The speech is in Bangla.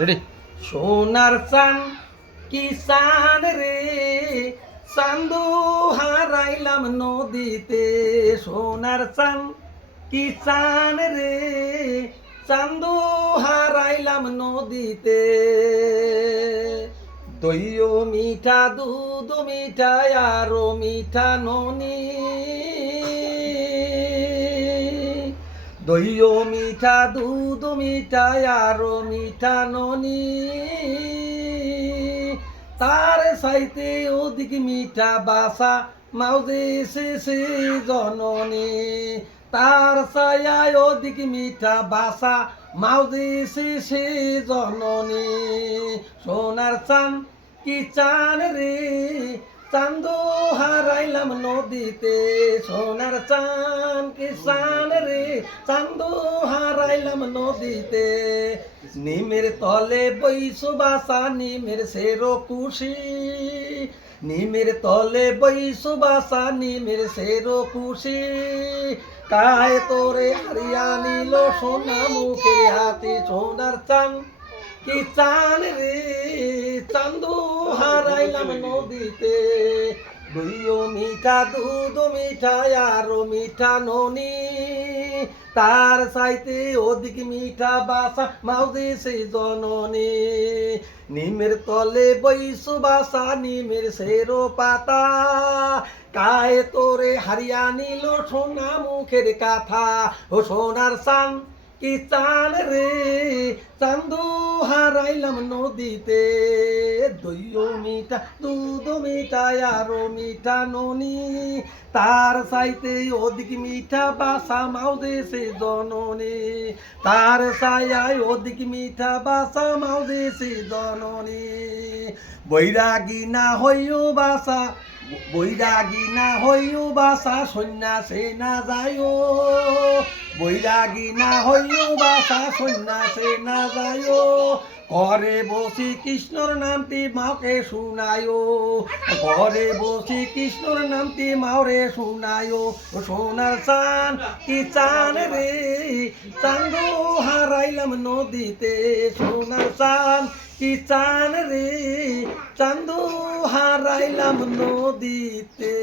রেডি। সোনার চান কি চান রে, চান্দু হারাইলাম নদীতে। সোনার চান কি চান রে, চান্দু হারাইলাম নদীতে। দইও মিঠা দুধ মিঠা আরো মিঠা ননি, দইও মিঠা দুধ মিঠা আরো মিঠা ননি। তার সাইতে ওদিক মিঠা বাসা মাউজে সে জননী। তার ছায়ায় ওদিক মিঠা বাসা মাউজে সে জননী। সোনার চান কি চান রে, চান্দু হারাইলাম নদীতে। সোনার চান কি চান রে, চান্দু হারাইলাম নদীতে। নিমের তলে বইসু বাসা নিমের সেরো খুশি, নিমের তলে বইসু বাসা নিমের সেরো খুশি। কায় তোরে হারিয়া নিল সোনা মুখে হাতি। সোনার চান কি চান রে, চান্দু হারাইলাম নদীতে। দইও মিঠা দুধ মিঠা আরো মিঠা ননি। তার চাইতে অধিক মিঠা বাসা মাউজে সেই জননী। নিমের তলে বইসু বাসা নিমের সেরো পাতা। কায়ে তোরে হারিয়া নিল সোনা মুখের কথা। ও সোনার চান কি চান রে, চান্দু হারাইলাম নদীতে। দইও মিঠা দুধ মিঠা আরো মিঠা ননি। তার চাইতে অধিক মিঠা বাসা মাউজে সে জননী। তার ছায়ায় অধিক মিঠা বাসা মাউজে সে জননী। বৈরাগী না হইও বাসা, বৈরাগী না হইও বাসা সন্ন্যাসে না যাইও। বৈরাগী না হইও বাসা সন্ন্যাসে না যাইও। ঘরে বসি কৃষ্ণর নামটি মাকে শুনায়ো। ঘরে বসি কৃষ্ণর নামটি মাওরে শুনায়ো। সোনার চান কি চান রে, চান্দু হারাইলাম নদীতে। সোনার চান কি চান রে, চান্দু হারাইলাম নদীতে।